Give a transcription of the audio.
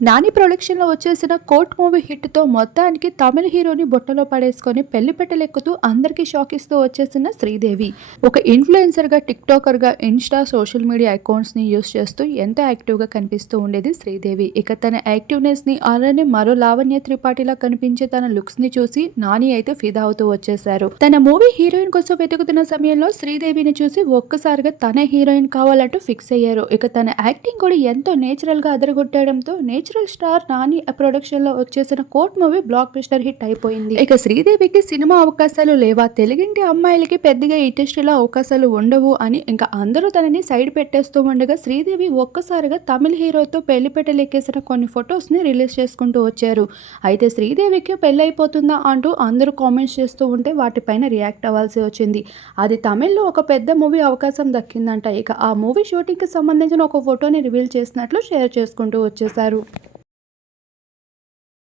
నాని ప్రొడక్షన్‌లో వచ్చేసిన 'court' movie హిట్‌తో మొత్తానికి తమిళ్ హీరోని బుట్టలో పడేసుకొని పెళ్లి పెట్టెలెక్కుతూ అందరికీ షాక్ ఇస్తూ వచ్చేసిన శ్రీదేవి. ఒక ఇన్‌ఫ్లుయెన్సర్‌గా, టిక్‌టాకర్‌గా, ఇన్‌స్టా, సోషల్ మీడియా అకౌంట్స్‌ని యూజ్ చేస్తూ ఎంతో యాక్టివ్‌గా కనిపిస్తూ ఉండేది శ్రీదేవి. ఇక తన యాక్టివ్‌నెస్‌ని అలానే మరో లావణ్య త్రిపాఠిలా కనిపించే తన లుక్స్‌ని చూసి నాని అయితే ఫిదా అవుతూ వచ్చేశారు. తన మూవీ హీరోయిన్ కోసం వెతుకుతున్న సమయంలో శ్రీదేవిని చూసి ఒక్కసారిగా తనే హీరోయిన్ కావాలంటూ ఫిక్స్ అయ్యారు. ఇక తన యాక్టింగ్ కూడా ఎంతో నేచురల్‌గా అదరగొట్టడంతో నేచురల్ స్టార్ నాని ప్రొడక్షన్‌లో వచ్చేసిన 'court' movie block buster hit అయిపోయింది. ఇక శ్రీదేవికి సినిమా అవకాశాలు లేవా, తెలుగింటి అమ్మాయిలకి పెద్దగా ఇండస్ట్రీలో అవకాశాలు ఉండవు అని ఇంకా అందరూ తనని సైడ్ పెట్టేస్తూ ఉండగా శ్రీదేవి ఒక్కసారిగా తమిళ్ హీరోతో పెళ్లి పెట్టెలెక్కేసిన కొన్ని ఫొటోస్‌ని రిలీజ్ చేసుకుంటూ వచ్చారు. అయితే శ్రీదేవికి పెళ్లయిపోతుందా అంటూ అందరూ కామెంట్స్ చేస్తూ ఉంటే వాటిపైన రియాక్ట్ అవ్వాల్సి వచ్చింది. అది తమిళ్‌లో ఒక పెద్ద మూవీ అవకాశం దక్కిందంట. ఇక ఆ మూవీ షూటింగ్‌కి సంబంధించిన ఒక ఫోటోని రివీల్ చేసినట్లు షేర్ చేసుకుంటూ వచ్చేశారు.